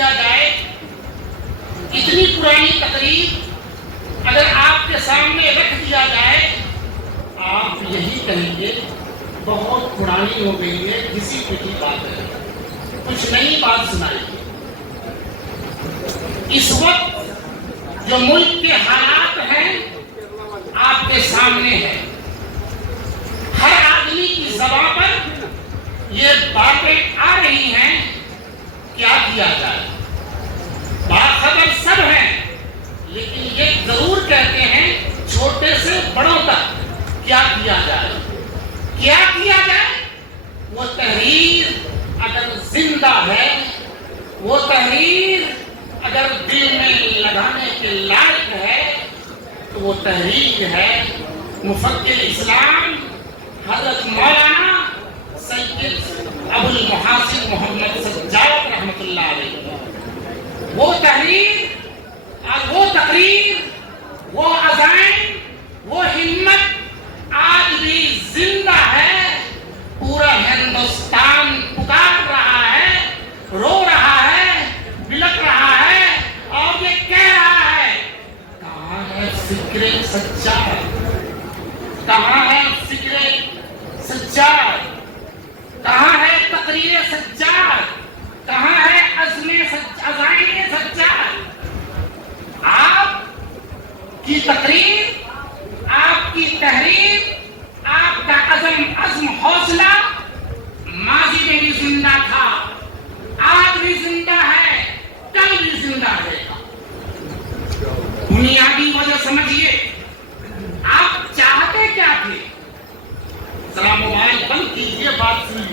دیا جائے، اتنی پرانی تقریر اگر آپ کے سامنے رکھ دیا جائے، آپ یہی کہیں گے بہت پرانی ہو گئی ہے، کسی کی بات ہے، کچھ نئی بات سنائیے۔ اس وقت جو ملک کے حالات ہیں آپ کے سامنے ہیں، ہر آدمی کی زبان پر یہ باتیں آ رہی ہیں، کیا کیا جائے؟ باخبر سب ہیں، لیکن یہ ضرور کہتے ہیں چھوٹے سے بڑوں تک کیا کیا جائے؟ کیا کیا جائے؟ وہ تحریر اگر زندہ ہے، وہ تحریر اگر دل میں لگانے کے لائق ہے تو وہ تحریر ہے مفکر اسلام حضرت مولانا سید ابو المحاسن محمد سجاد رحمۃ اللہ علیہ۔ وہ تحریر اور وہ تقریر، وہ عزائم، وہ ہمت آج بھی زندہ ہے۔ پورا ہندوستان پکار رہا ہے، رو رہا ہے، بلک رہا ہے اور یہ کہہ رہا ہے، کہاں ہے فکر سجاد؟ کہاں ہے فکر سجاد؟ کہاں ہے تقریر سجاد؟ کہاں ہے عزائم سجاد؟ آپ کی تقریر، آپ کی تحریر، آپ کا عزم حوصلہ ماضی میں بھی زندہ تھا، آج بھی زندہ ہے، کل بھی زندہ رہے گا۔ بنیادی وجہ سمجھیے، آپ چاہتے کیا تھے؟ ذرا موبائل بند کیجیے، بات سنیے۔